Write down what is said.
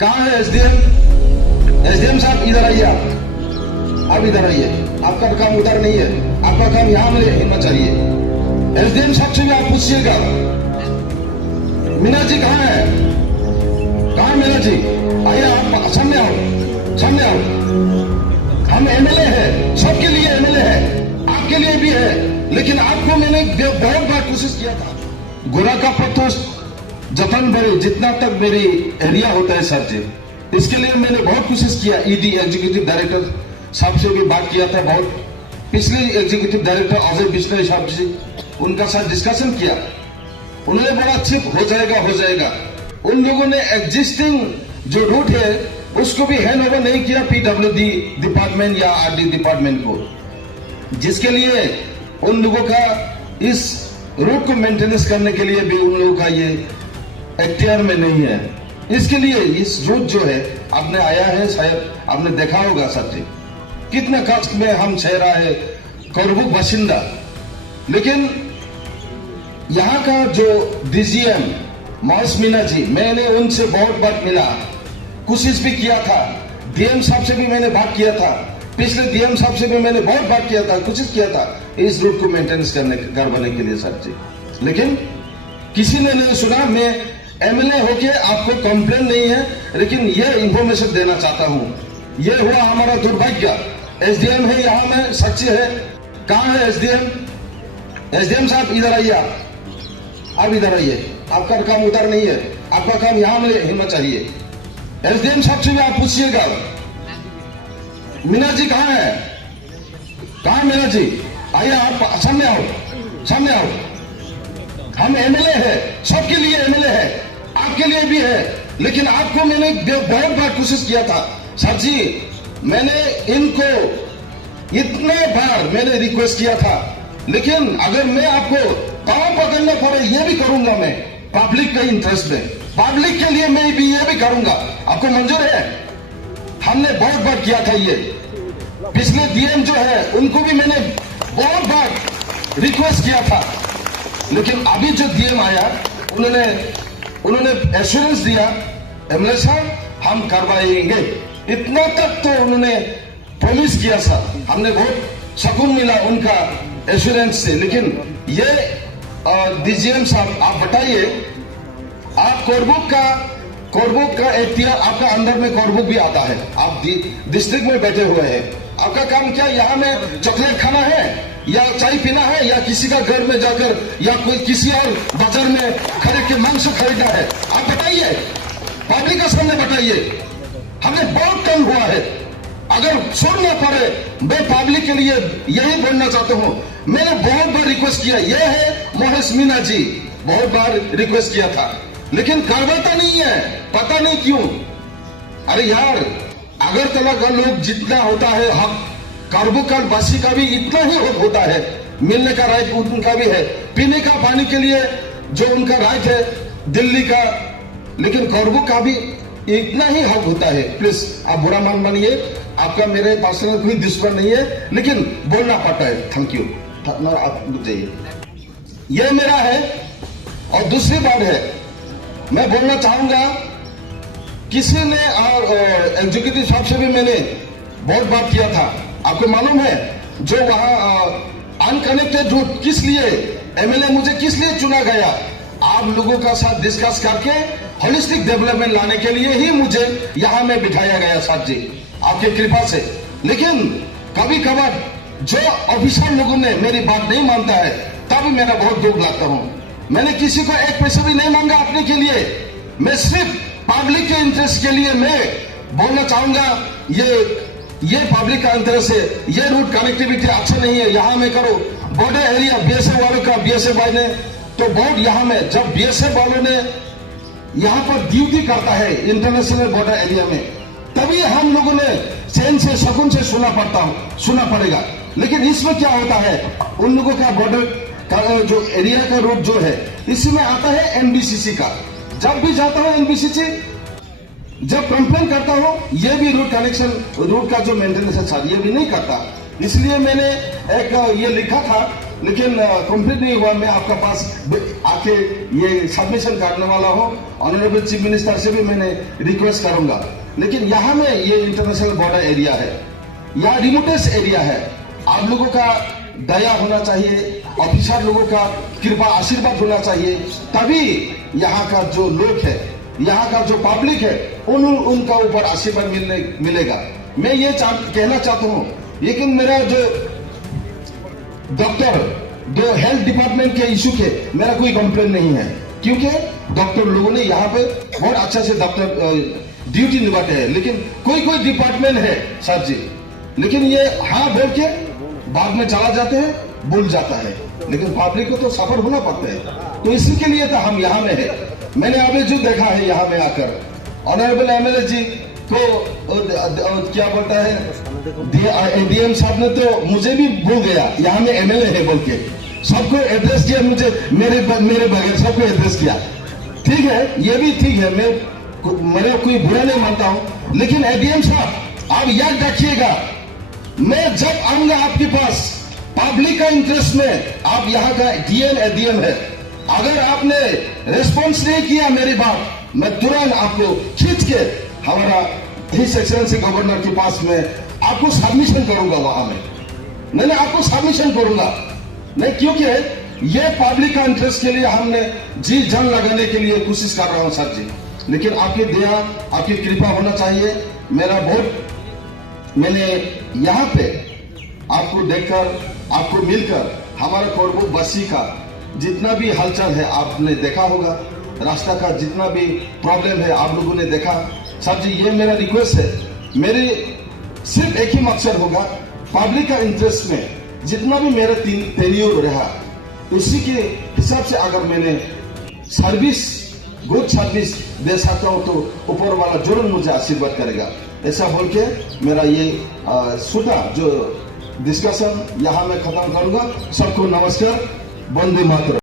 कहाँ है SDM? SDM साहब इधर आइए, आप इधर आइए। आपका काम उधर नहीं है, आपका काम यहाँ में होना चाहिए। एसडीएम साहब से भी आप पूछिएगा मीना जी कहाँ है, कहाँ मीना जी? आइए, आप सामने आओ, सामने आओ। हम एमएलए हैं, सबके लिए एमएलए है, आपके लिए भी है, लेकिन आपको मैंने बहुत बार कोशिश किया था। गोरा का पत्थर जतन भरे जितना तक मेरी एरिया होता है सर जी, इसके लिए मैंने बहुत कोशिश किया। ईडी एग्जीक्यूटिव डायरेक्टर साहब से भी बात किया था, बहुत पिछले एग्जीक्यूटिव डायरेक्टर अजय बिश्नोई साहब जी, उनका साथ डिस्कशन किया। उन्होंने बोला चिप हो जाएगा, हो जाएगा। उन लोगों ने एग्जिस्टिंग जो रूट है उसको भी हैंड ओवर नहीं किया पीडब्ल्यूडी डिपार्टमेंट या आरडी डिपार्टमेंट को, जिसके लिए उन लोगों का इस रूट को मेंटेनेंस करने के लिए भी उन लोगों का ये एक्टियर में नहीं है। इसके लिए इस रूट जो है आपने आया है, शायद आपने देखा होगा सर जी, कितना कष्ट में हम सह रहा है करबुक बाशिंदा। लेकिन यहाँ का जो डीजीएम मौस मीना जी, मैंने उनसे बहुत बार मिला, कोशिश भी किया था। डीएम साहब से भी मैंने बात किया था, पिछले डीएम साहब से भी मैंने बहुत बात किया था, कोशिश किया था इस रूट को मेंटेनेंस करने करवाने के लिए सर जी, लेकिन किसी ने नहीं सुना। मैं एमएलए होके आपको कंप्लेन नहीं है, लेकिन ये इंफॉर्मेशन देना चाहता हूँ। ये हुआ हमारा दुर्भाग्य। एसडीएम है यहाँ में, सच्ची है। कहाँ है एसडीएम? एसडीएम साहब इधर आइए, आप इधर आइए। आपका काम उधर नहीं है, आपका काम यहाँ में होना चाहिए। एसडीएम साहब से भी आप पूछिएगा मीना जी कहाँ है, कहाँ मीना जी? आइए, आप सामने आओ, सामने आओ। हम एमएलए है, सबके लिए एमएलए है, आपके लिए भी है, लेकिन आपको मैंने बहुत बार कोशिश किया था सर जी। मैंने इनको इतने बार मैंने रिक्वेस्ट किया था, लेकिन अगर मैं आपको पांव पकड़ना पड़े ये भी करूंगा मैं, पब्लिक के इंटरेस्ट में, पब्लिक के लिए मैं भी ये भी करूंगा। आपको मंजूर है? हमने बहुत बार किया था ये। पिछले डीएम जो है उनको भी मैंने बहुत बार रिक्वेस्ट किया था, लेकिन अभी जो डीएम आया उन्होंने एश्योरेंस दिया, एमएलए साहब हम करवाएंगे, इतना तक तो उन्होंने प्रॉमिस किया सर। हमने बहुत सुकून मिला उनका एश्योरेंस से। लेकिन ये डीजीएम साहब आप बताइए, आप कोरबुक का एख्तियार आपका अंदर में कोरबुक भी आता है, आप डिस्ट्रिक्ट में बैठे हुए हैं, आपका काम क्या यहाँ में चॉकलेट खाना है या चाय पीना है या किसी का घर में जाकर या कोई किसी और बाजार में खरीद के मांस खरीदना है? आप बताइए, पब्लिक के सामने बताइए। हमने बहुत कम हुआ है, अगर सुनना पड़े मैं पब्लिक के लिए यही बोलना चाहता हूँ। मैंने बहुत बार रिक्वेस्ट किया, यह है महेश मीना जी, बहुत बार रिक्वेस्ट किया था, लेकिन करवाता नहीं है, पता नहीं क्यों। अरे यार, अगरतला का लोग जितना होता है हक, करबुकल बासी का भी इतना ही हक होता है, मिलने का राइट उनका भी है, पीने का पानी के लिए जो उनका राइट है दिल्ली का, लेकिन करबुक का भी इतना ही हक होता है। प्लीज आप बुरा मान मानिए, आपका मेरे पर्सनल कोई दुश्मन नहीं है, लेकिन बोलना पड़ता है। थैंक यू, आप जाइए। ये मेरा है। और दूसरी बात है, मैं बोलना चाहूंगा, किसी ने और एग्जीक्यूटिव साहब से भी मैंने बहुत बात किया था, आपको मालूम है, जो वहां अनकनेक्टेड रूट किस लिए एमएलए मुझे किस लिए चुना गया, आप लोगों का साथ डिस्कस करके होलिस्टिक डेवलपमेंट लाने के लिए ही मुझे यहां में बिठाया गया साथ जी, आपकी कृपा से। लेकिन कभी कभार जो ऑफिसर लोगों ने मेरी बात नहीं मानता है, तब मेरा बहुत दुख लगता हूं। मैंने किसी को एक पैसा भी नहीं मांगा अपने के लिए, मैं सिर्फ पब्लिक के इंटरेस्ट के लिए मैं बोलना चाहूंगा, ये पब्लिक का इंटरेस्ट है, ये रूट कनेक्टिविटी अच्छा नहीं है, यहाँ में करो। बॉर्डर एरिया बीएसएफ वालों का, बीएसएफ वाले ने तो बहुत यहाँ में, जब बीएसएफ वालों ने यहाँ पर ड्यूटी करता है इंटरनेशनल बॉर्डर एरिया में, तभी हम लोगों ने चैन से सुकून से सुना पड़ेगा। लेकिन इसमें क्या होता है, उन लोगों का बॉर्डर का जो एरिया का रूट जो है, इसमें आता है एनबीसीसी का। जब भी जाता हूं एनबीसीसी, जब कंप्लेन करता हूं, ये भी रूट कनेक्शन, रूट का जो मेंटेनेंस है सर, ये भी नहीं करता। इसलिए मैंने एक ये लिखा था लेकिन कंप्लीट नहीं हुआ। मैं आपका पास आके ये सबमिशन करने वाला हूँ। ऑनरेबल चीफ मिनिस्टर से भी मैंने रिक्वेस्ट करूंगा। लेकिन यहाँ में ये इंटरनेशनल बॉर्डर एरिया है, यहाँ रिमोटेस्ट एरिया है। आप लोगों का दया होना चाहिए, ऑफिसर लोगों का कृपा आशीर्वाद होना चाहिए, तभी यहाँ का जो लोग है, यहाँ का जो पब्लिक है, उनका ऊपर आशीर्वाद मिलेगा। मैं ये कहना चाहता हूँ, लेकिन मेरा जो डॉक्टर, जो हेल्थ डिपार्टमेंट के इशू के मेरा कोई कंप्लेन नहीं है, क्योंकि डॉक्टर लोगों ने यहाँ पे बहुत अच्छा से डॉक्टर ड्यूटी निभाते हैं। लेकिन कोई डिपार्टमेंट है सर जी, लेकिन ये हाँ बोल के बाद में चला जाते हैं, भूल जाता है। लेकिन पब्लिक को तो सफर होना पड़ता है, तो इसी के लिए तो हम यहाँ में है। मैंने अभी जो देखा है यहाँ में आकर, ऑनरेबल एमएलए जी को क्या बोलता है, डीएम साहब ने तो मुझे भी भूल गया यहाँ में एमएलए है बोल के, सबको एड्रेस किया, मुझे मेरे बगैर सबको एड्रेस किया। ठीक है, ये भी ठीक है, मैं कोई बुरा नहीं मानता हूँ। लेकिन एडीएम साहब आप याद रखिएगा, मैं जब आऊंगा आपके पास पब्लिक का इंटरेस्ट में, आप यहाँ का डीएम एडीएम है, अगर आपने रिस्पॉन्स नहीं किया मेरी बात, मैं तुरंत आपको खींच के हमारा हिज एक्सेलेंसी गवर्नर के पास में आपको सबमिशन करूंगा। वहां में मैंने आपको सबमिशन करूंगा नहीं, क्योंकि ये पब्लिक का इंटरेस्ट के लिए हमने जी जान लगाने के लिए कोशिश कर रहा हूं सर जी। लेकिन आपकी दया, आपकी कृपा होना चाहिए। मेरा बहुत, मैंने यहाँ पे आपको देखकर, आपको मिलकर, हमारा कोरबू बस्ती का जितना भी हलचल है आपने देखा होगा, रास्ता का जितना भी प्रॉब्लम है आप लोगों ने देखा। सर जी ये मेरा रिक्वेस्ट है, मेरी सिर्फ एक ही मकसद होगा, पब्लिक का इंटरेस्ट में जितना भी मेरा टेन्योर रहा, उसी के हिसाब से अगर मैंने सर्विस, गुड सर्विस दे सकता हूं, तो ऊपर वाला जरूर मुझे आशीर्वाद करेगा। ऐसा बोल के मेरा ये छोटा जो डिस्कशन यहाँ मैं खत्म करूंगा। सबको नमस्कार, वंदे मातरम।